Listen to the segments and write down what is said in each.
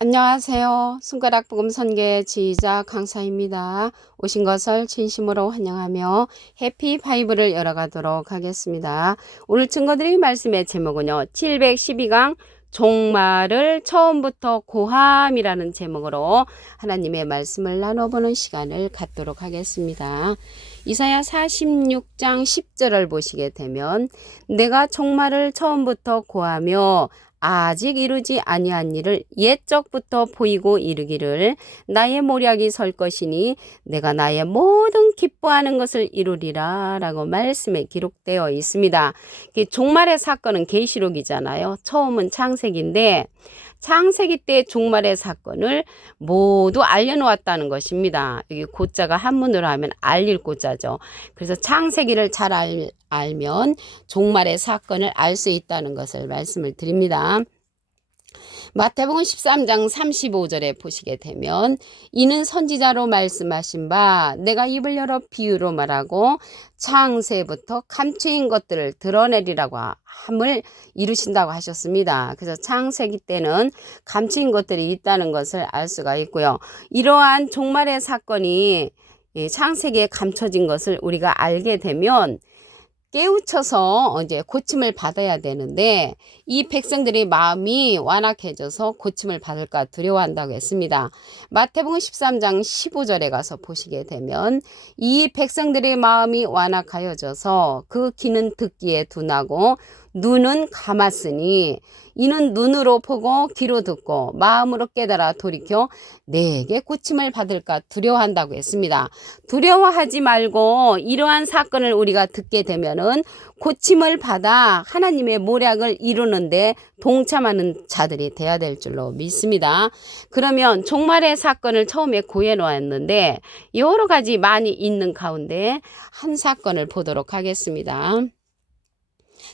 안녕하세요. 손가락 복음 선계 지휘자 강사입니다. 오신 것을 진심으로 환영하며 해피 바이블을 열어가도록 하겠습니다. 오늘 증거드릴 말씀의 제목은요. 712강 종말을 처음부터 고함이라는 제목으로 하나님의 말씀을 나눠보는 시간을 갖도록 하겠습니다. 이사야 46장 10절을 보시게 되면 내가 종말을 처음부터 고하며 아직 이루지 아니한 일을 옛적부터 보이고 이르기를 나의 모략이 설 것이니 내가 나의 모든 기뻐하는 것을 이루리라 라고 말씀에 기록되어 있습니다. 종말의 사건은 계시록이잖아요. 처음은 창세기인데 창세기 때 종말의 사건을 모두 알려놓았다는 것입니다. 여기 고자가 한문으로 하면 알릴 고자죠. 그래서 창세기를 잘 알면 종말의 사건을 알 수 있다는 것을 말씀을 드립니다. 마태복음 13장 35절에 보시게 되면 이는 선지자로 말씀하신 바 내가 입을 열어 비유로 말하고 창세부터 감추인 것들을 드러내리라고 함을 이루신다고 하셨습니다. 그래서 창세기 때는 감추인 것들이 있다는 것을 알 수가 있고요. 이러한 종말의 사건이 창세기에 감춰진 것을 우리가 알게 되면 깨우쳐서 이제 고침을 받아야 되는데 이 백성들의 마음이 완악해져서 고침을 받을까 두려워한다고 했습니다. 마태복음 13장 15절에 가서 보시게 되면 이 백성들의 마음이 완악하여져서 그 귀는 듣기에 둔하고 눈은 감았으니 이는 눈으로 보고 귀로 듣고 마음으로 깨달아 돌이켜 내게 고침을 받을까 두려워한다고 했습니다. 두려워하지 말고 이러한 사건을 우리가 듣게 되면은 고침을 받아 하나님의 모략을 이루는데 동참하는 자들이 돼야 될 줄로 믿습니다. 그러면 종말의 사건을 처음에 고해 놓았는데 여러 가지 많이 있는 가운데 한 사건을 보도록 하겠습니다.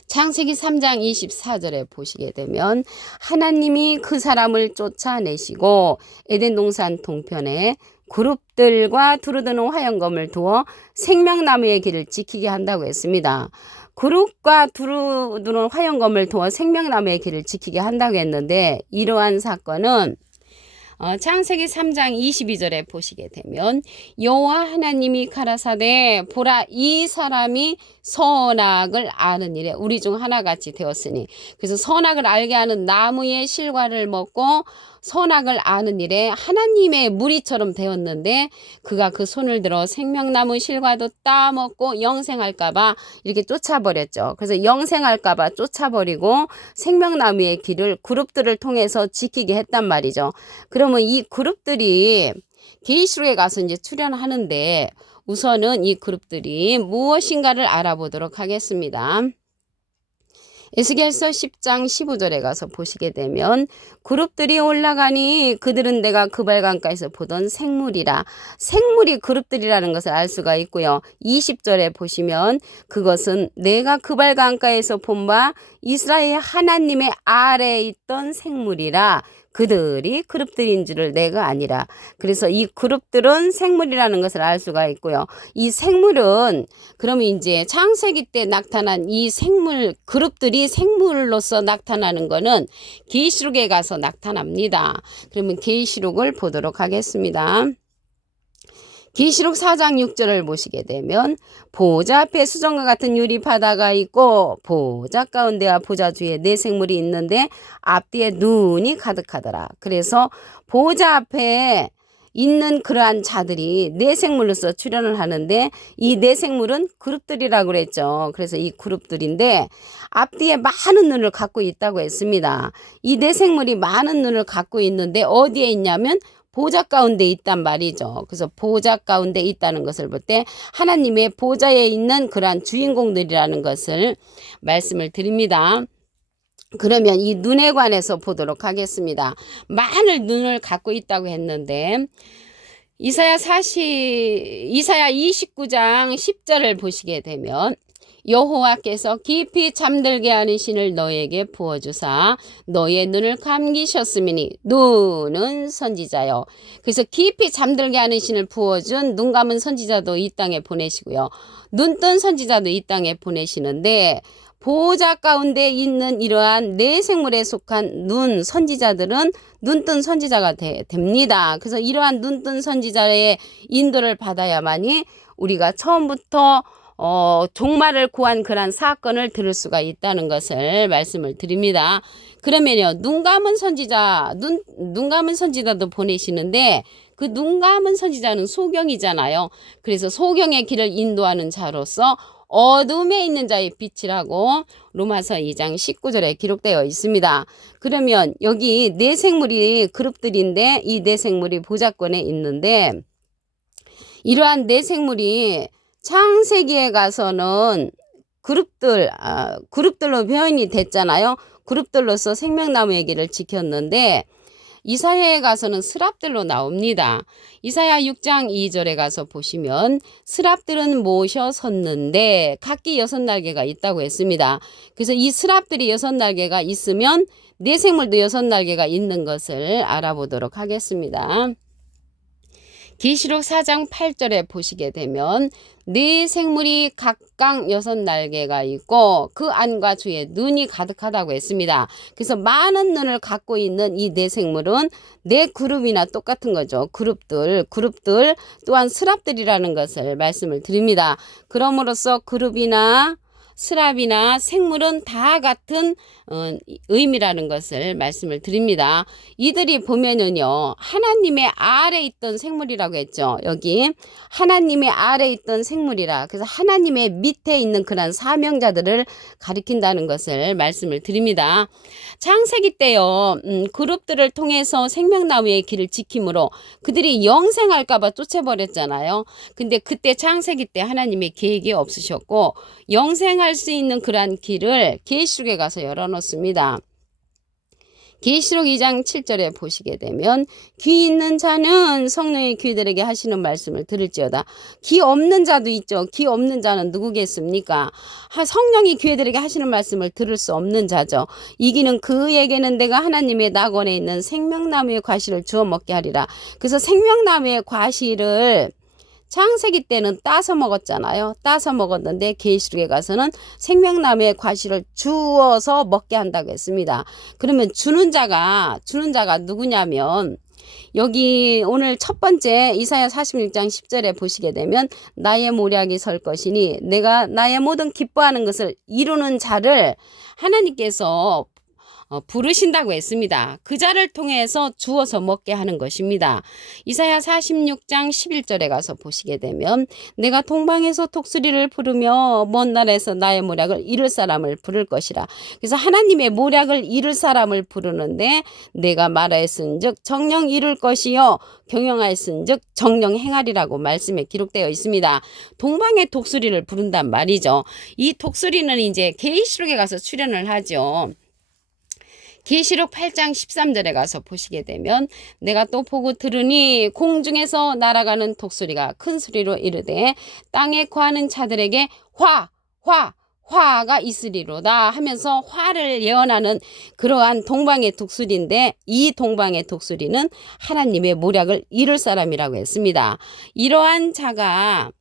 창세기 3장 24절에 보시게 되면 하나님이 그 사람을 쫓아내시고 에덴 동산 동편에 그룹들과 두루드는 화영검을 두어 생명나무의 길을 지키게 한다고 했습니다. 그룹과 두루드는 화영검을 두어 생명나무의 길을 지키게 한다고 했는데 이러한 사건은 창세기 3장 22절에 보시게 되면 여호와 하나님이 가라사대 보라 이 사람이 선악을 아는 일에 우리 중 하나같이 되었으니 그래서 선악을 알게 하는 나무의 실과를 먹고 선악을 아는 일에 하나님의 무리처럼 되었는데 그가 그 손을 들어 생명나무 실과도 따먹고 영생할까봐 이렇게 쫓아버렸죠. 그래서 영생할까봐 쫓아버리고 생명나무의 길을 그룹들을 통해서 지키게 했단 말이죠. 그러면 이 그룹들이 계시록에 가서 이제 출연하는데 우선은 이 그룹들이 무엇인가를 알아보도록 하겠습니다. 에스겔서 10장 15절에 가서 보시게 되면 그룹들이 올라가니 그들은 내가 그발강가에서 보던 생물이라 생물이 그룹들이라는 것을 알 수가 있고요. 20절에 보시면 그것은 내가 그발강가에서 본 바 이스라엘 하나님의 아래에 있던 생물이라 그들이 그룹들인 줄을 내가 아니라. 그래서 이 그룹들은 생물이라는 것을 알 수가 있고요. 이 생물은 그러면 이제 창세기 때 나타난 이 생물 그룹들이 생물로서 나타나는 거는 계시록에 가서 나타납니다. 그러면 계시록을 보도록 하겠습니다. 계시록 4장 6절을 보시게 되면 보좌 앞에 수정과 같은 유리 바다가 있고 보좌 가운데와 보좌 주위에 네 생물이 있는데 앞뒤에 눈이 가득하더라. 그래서 보좌 앞에 있는 그러한 자들이 네 생물로서 출현을 하는데 이 네 생물은 그룹들이라고 그랬죠. 그래서 이 그룹들인데 앞뒤에 많은 눈을 갖고 있다고 했습니다. 이 네 생물이 많은 눈을 갖고 있는데 어디에 있냐면 보좌 가운데 있단 말이죠. 그래서 보좌 가운데 있다는 것을 볼 때 하나님의 보좌에 있는 그러한 주인공들이라는 것을 말씀을 드립니다. 그러면 이 눈에 관해서 보도록 하겠습니다. 많은 눈을 갖고 있다고 했는데 이사야 29장 10절을 보시게 되면 여호와께서 깊이 잠들게 하는 신을 너에게 부어주사 너의 눈을 감기셨음이니 눈은 선지자요. 그래서 깊이 잠들게 하는 신을 부어준 눈 감은 선지자도 이 땅에 보내시고요. 눈 뜬 선지자도 이 땅에 보내시는데 보호자 가운데 있는 이러한 네 생물에 속한 눈 선지자들은 눈뜬 선지자가 됩니다. 그래서 이러한 눈뜬 선지자의 인도를 받아야만이 우리가 처음부터 종말을 구한 그런 사건을 들을 수가 있다는 것을 말씀을 드립니다. 그러면요, 눈 감은 선지자도 보내시는데 그 눈 감은 선지자는 소경이잖아요. 그래서 소경의 길을 인도하는 자로서 어둠에 있는 자의 빛이라고 로마서 2장 19절에 기록되어 있습니다. 그러면 여기 네 생물이 그룹들인데 이 네 생물이 보좌권에 있는데 이러한 네 생물이 창세기에 가서는 그룹들로 표현이 됐잖아요. 그룹들로서 생명나무 얘기를 지켰는데 이사야에 가서는 스랍들로 나옵니다. 이사야 6장 2절에 가서 보시면 스랍들은 모셔 섰는데 각기 6날개가 있다고 했습니다. 그래서 이 스랍들이 6날개가 있으면 네 생물도 6날개가 있는 것을 알아보도록 하겠습니다. 계시록 4장 8절에 보시게 되면 네 생물이 각각 6날개가 있고 그 안과 주의 눈이 가득하다고 했습니다. 그래서 많은 눈을 갖고 있는 이 네 생물은 네 그룹이나 똑같은 거죠. 그룹들 또한 스랍들이라는 것을 말씀을 드립니다. 그럼으로써 그룹이나 스랍이나 생물은 다 같은 의미라는 것을 말씀을 드립니다. 이들이 보면은요, 하나님의 아래 있던 생물이라고 했죠. 여기 하나님의 아래 있던 생물이라, 그래서 하나님의 밑에 있는 그런 사명자들을 가리킨다는 것을 말씀을 드립니다. 창세기 때요, 그룹들을 통해서 생명나무의 길을 지킴으로 그들이 영생할까봐 쫓아버렸잖아요. 근데 그때 창세기 때 하나님의 계획이 없으셨고 영생할 수 있는 그러한 길을 계시록에 가서 열어놓습니다. 계시록 2장 7절에 보시게 되면 귀 있는 자는 성령의 귀들에게 하시는 말씀을 들을지어다. 귀 없는 자도 있죠. 귀 없는 자는 누구겠습니까? 성령이 귀들에게 하시는 말씀을 들을 수 없는 자죠. 이기는 그에게는 내가 하나님의 낙원에 있는 생명나무의 과실을 주어 먹게 하리라. 그래서 생명나무의 과실을 창세기 때는 따서 먹었잖아요. 따서 먹었는데 계시록에 가서는 생명나무의 과실을 주어서 먹게 한다고 했습니다. 그러면 주는 자가 누구냐면 여기 오늘 첫 번째 이사야 46장 10절에 보시게 되면 나의 모략이 설 것이니 내가 나의 모든 기뻐하는 것을 이루는 자를 하나님께서 부르신다고 했습니다. 그 자를 통해서 주어서 먹게 하는 것입니다. 이사야 46장 11절에 가서 보시게 되면 내가 동방에서 독수리를 부르며 먼 나라에서 나의 모략을 이룰 사람을 부를 것이라. 그래서 하나님의 모략을 이룰 사람을 부르는데 내가 말하였은즉 정령 이룰 것이요 경영하였은즉 정령 행하리라고 말씀에 기록되어 있습니다. 동방의 독수리를 부른단 말이죠. 이 독수리는 이제 계시록에 가서 출현을 하죠. 계시록 8장 13절에 가서 보시게 되면 내가 또 보고 들으니 공중에서 날아가는 독수리가 큰 소리로 이르되 땅에 거하는 자들에게 화가 있으리로다 하면서 화를 예언하는 그러한 동방의 독수리인데 이 동방의 독수리는 하나님의 모략을 이룰 사람이라고 했습니다. 이러한 자가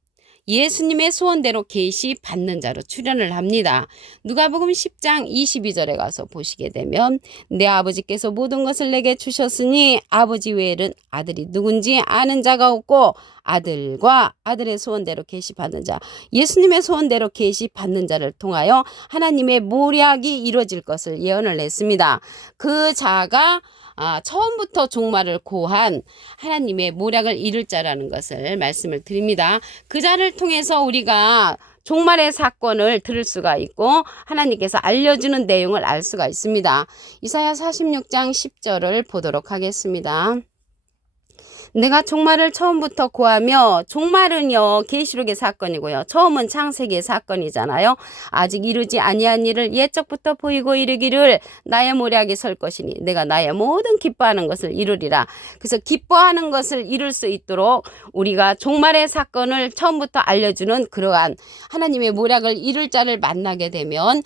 예수님의 소원대로 계시 받는 자로 출현을 합니다. 누가복음 10장 22절에 가서 보시게 되면 내 아버지께서 모든 것을 내게 주셨으니 아버지 외에는 아들이 누군지 아는 자가 없고 아들과 아들의 소원대로 계시 받는 자, 예수님의 소원대로 계시 받는 자를 통하여 하나님의 모략이 이루어질 것을 예언을 했습니다. 그 자가 처음부터 종말을 고한 하나님의 모략을 이룰 자라는 것을 말씀을 드립니다. 그 자를 통해서 우리가 종말의 사건을 들을 수가 있고 하나님께서 알려주는 내용을 알 수가 있습니다. 이사야 46장 10절을 보도록 하겠습니다. 내가 종말을 처음부터 고하며, 종말은요 계시록의 사건이고요, 처음은 창세기의 사건이잖아요. 아직 이루지 아니한 일을 옛적부터 보이고 이르기를 나의 모략이 설 것이니 내가 나의 모든 기뻐하는 것을 이루리라. 그래서 기뻐하는 것을 이룰 수 있도록 우리가 종말의 사건을 처음부터 알려주는 그러한 하나님의 모략을 이룰 자를 만나게 되면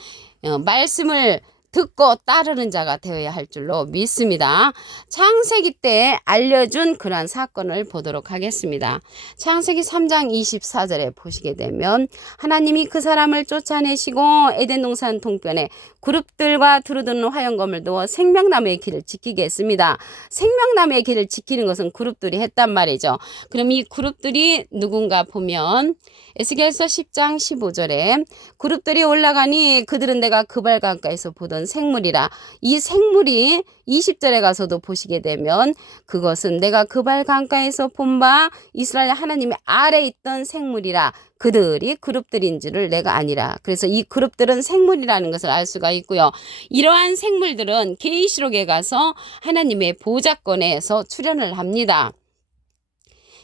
말씀을 듣고 따르는 자가 되어야 할 줄로 믿습니다. 창세기 때 알려준 그러한 사건을 보도록 하겠습니다. 창세기 3장 24절에 보시게 되면 하나님이 그 사람을 쫓아내시고 에덴 동산 동편에 그룹들과 두루두는 화영검을 두어 생명나무의 길을 지키게 했습니다. 생명나무의 길을 지키는 것은 그룹들이 했단 말이죠. 그럼 이 그룹들이 누군가 보면 에스겔서 10장 15절에 그룹들이 올라가니 그들은 내가 그발 강가에서 보던 생물이라. 이 생물이 20절에 가서도 보시게 되면 그것은 내가 그발 강가에서 본 바 이스라엘 하나님의 아래에 있던 생물이라. 그들이 그룹들인 줄을 내가 아니라. 그래서 이 그룹들은 생물이라는 것을 알 수가 있고요. 이러한 생물들은 계시록에 가서 하나님의 보좌권에서 출현을 합니다.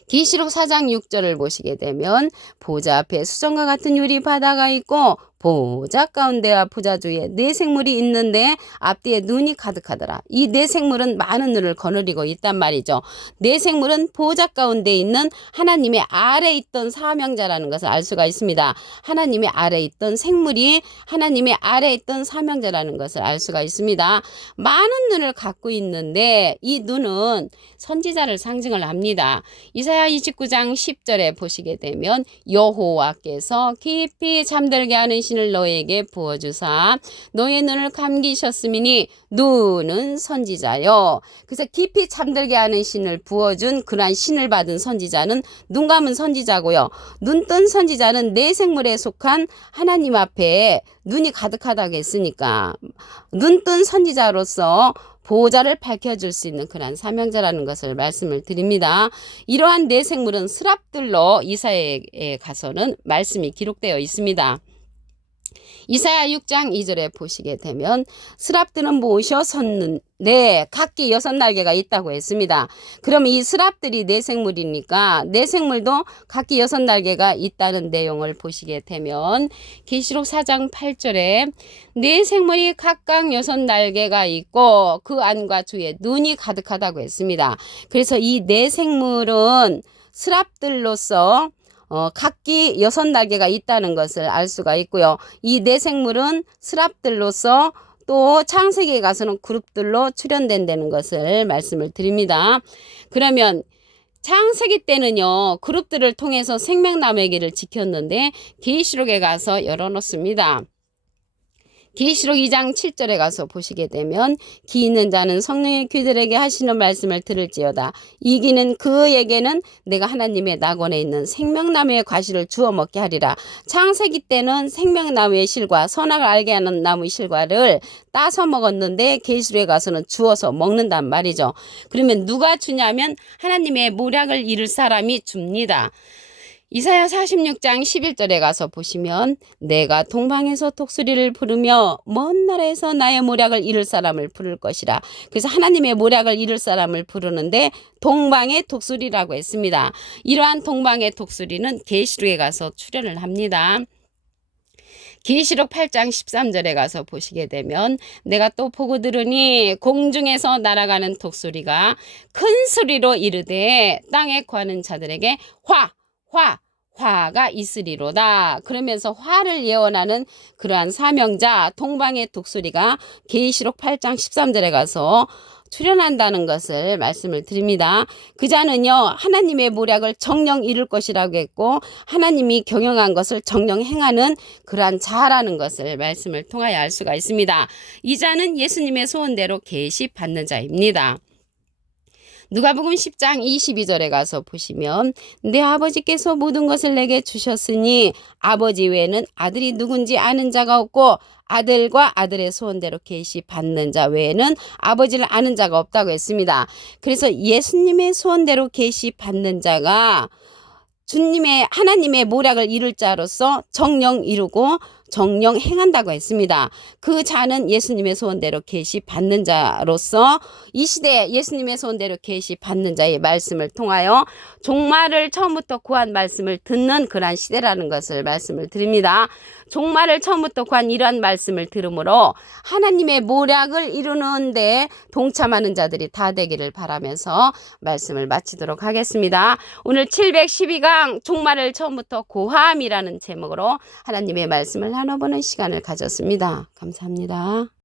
계시록 4장 6절을 보시게 되면 보좌 앞에 수정과 같은 유리 바다가 있고 보좌 가운데와 보좌 주위에 네 생물이 있는데 앞뒤에 눈이 가득하더라. 이 네 생물은 많은 눈을 거느리고 있단 말이죠. 네 생물은 보좌 가운데 있는 하나님의 아래에 있던 사명자라는 것을 알 수가 있습니다. 하나님의 아래에 있던 생물이 하나님의 아래에 있던 사명자라는 것을 알 수가 있습니다. 많은 눈을 갖고 있는데 이 눈은 선지자를 상징을 합니다. 이사야 29장 10절에 보시게 되면 여호와께서 깊이 잠들게 하는 신을 너에게 부어주사 너의 눈을 감기셨음이니 눈은 선지자요. 그래서 깊이 잠들게 하는 신을 부어준 그러한 신을 받은 선지자는 눈 감은 선지자고요. 눈 뜬 선지자는 내 생물에 속한 하나님 앞에 눈이 가득하다고 했으니까 눈 뜬 선지자로서 보호자를 밝혀줄 수 있는 그러한 사명자라는 것을 말씀을 드립니다. 이러한 네 생물은 스랍들로 이사야에 가서는 말씀이 기록되어 있습니다. 이사야 6장 2절에 보시게 되면 스랍들은 모셔 섰는데 각기 6날개가 있다고 했습니다. 그럼 이 스랍들이 네 생물이니까 네 생물도 각기 6날개가 있다는 내용을 보시게 되면 계시록 4장 8절에 네 생물이 각각 6날개가 있고 그 안과 주위에 눈이 가득하다고 했습니다. 그래서 이 네 생물은 스랍들로서 각기 6날개가 있다는 것을 알 수가 있고요. 이 네 생물은 스랍들로서 또 창세기에 가서는 그룹들로 출현된다는 것을 말씀을 드립니다. 그러면 창세기 때는요, 그룹들을 통해서 생명나무의 길을 지켰는데 계시록에 가서 열어놓습니다. 계시록 2장 7절에 가서 보시게 되면 기 있는 자는 성령의 귀들에게 하시는 말씀을 들을지어다. 이기는 그에게는 내가 하나님의 낙원에 있는 생명나무의 과실을 주워 먹게 하리라. 창세기 때는 생명나무의 실과 선악을 알게 하는 나무 실과를 따서 먹었는데 계시록에 가서는 주워서 먹는단 말이죠. 그러면 누가 주냐면 하나님의 모략을 이룰 사람이 줍니다. 이사야 46장 11절에 가서 보시면 내가 동방에서 독수리를 부르며 먼 나라에서 나의 모략을 이룰 사람을 부를 것이라. 그래서 하나님의 모략을 이룰 사람을 부르는데 동방의 독수리라고 했습니다. 이러한 동방의 독수리는 계시록에 가서 출현을 합니다. 계시록 8장 13절에 가서 보시게 되면 내가 또 보고 들으니 공중에서 날아가는 독수리가 큰 소리로 이르되 땅에 거하는 자들에게 화가 있으리로다. 그러면서 화를 예언하는 그러한 사명자 동방의 독수리가 계시록 8장 13절에 가서 출현한다는 것을 말씀을 드립니다. 그 자는요 하나님의 모략을 정령 이룰 것이라고 했고 하나님이 경영한 것을 정령 행하는 그러한 자라는 것을 말씀을 통하여 알 수가 있습니다. 이 자는 예수님의 소원대로 계시 받는 자입니다. 누가복음 10장 22절에 가서 보시면 내 아버지께서 모든 것을 내게 주셨으니 아버지 외에는 아들이 누군지 아는 자가 없고 아들과 아들의 소원대로 계시 받는 자 외에는 아버지를 아는 자가 없다고 했습니다. 그래서 예수님의 소원대로 계시 받는 자가 주님의 하나님의 모략을 이룰 자로서 정령 이루고 정령 행한다고 했습니다. 그 자는 예수님의 소원대로 계시 받는 자로서 이 시대에 예수님의 소원대로 계시 받는 자의 말씀을 통하여 종말을 처음부터 구한 말씀을 듣는 그러한 시대라는 것을 말씀을 드립니다. 종말을 처음부터 구한 이러한 말씀을 들으므로 하나님의 모략을 이루는데 동참하는 자들이 다 되기를 바라면서 말씀을 마치도록 하겠습니다. 오늘 712강 종말을 처음부터 고함이라는 제목으로 하나님의 말씀을 나눠보는 시간을 가졌습니다. 감사합니다.